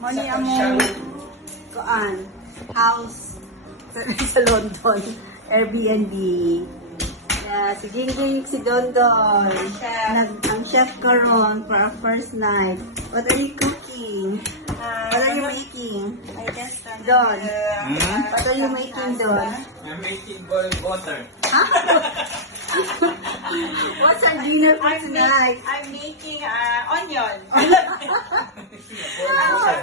Money among kuan house sa London, Airbnb. Yeah, si Gingging, si Dondon. Ang chef karon for our first night. What are you cooking? What are you making? I guess Don. What are you making, Don? I'm making boiled water. What's our dinner for tonight? I'm making onion. What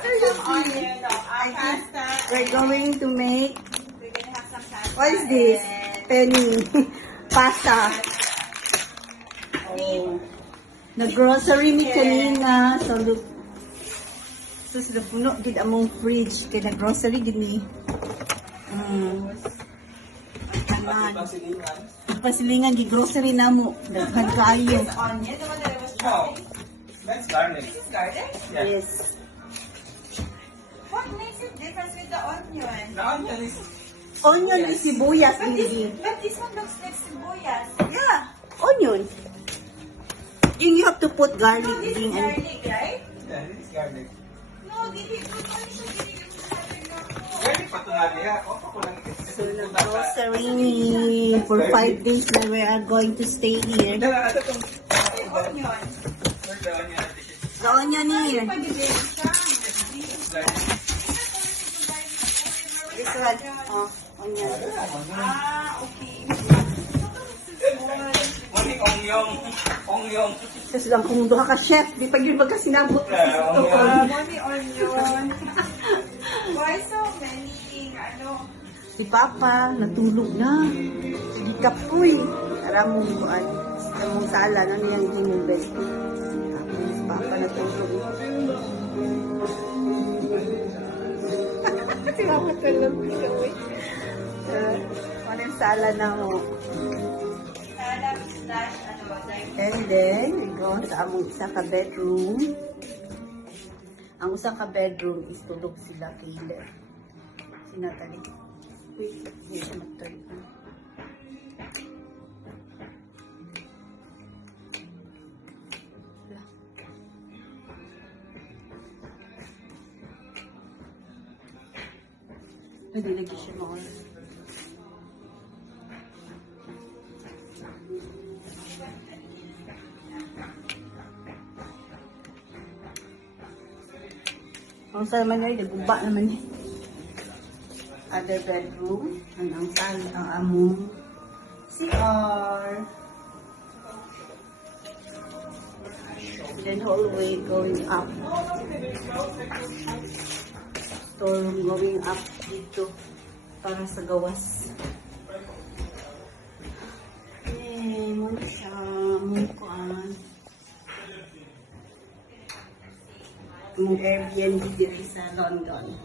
are you Onion, pasta. We're going to make, We're gonna have some pasta. what is this? and Penny. Pasta. Oh. Nag-grocery ni kanina. So, look. So, sila puno. Gid among fridge. Kaya nag-grocery gid ni. Pasilingan, gi-grocery na mo. Daghan kayo. This onion, the one that I was No, chopping. that's garlic. This is garlic. Yeah. Yes. What makes it different with the onion? The onion is Onion is sibuyas. Gigi. But this one looks like sibuyas. Yeah. Onion. And you have to put garlic. No, this is Gigi. garlic, right? yeah, this is garlic. No, dili ko ano siya ginigil mo sa akin na ako. Garlic pa ito nga niya. Opo ko lang. So, nag-grocery for 5 days na we are going to stay here. Onion. Where's the onion? The onion here. Pag-ibig siya. This one. Oh, onion. Okay. Mali ongyong. Ongyong. Kasi lang kung duha ka chef, di pa yun magkasinabot. Money onion. Why so many? Ano? Si Papa, natulog na. Sige kapoy. Aram mo buwan. Sa mong sala, ano niyang yung best. Si Papa natulog. Si Papa tulog siya, wait. Ano yung sala na mo? Salad slash ano? And then, we go sa among isa ka bedroom. Ang usang ka bedroom is tulog sila Kayla. Si Natalie. Wait, hindi siya mag-turn. Lagi siya mga. Ang sa naman ay, naguba naman eh. Other bedroom, ang sala, ang among CR. Then hallway going up. Storeroom going up dito para sa gawas. Eh, muna siya, mukuan. Mong Airbnb dito sa London.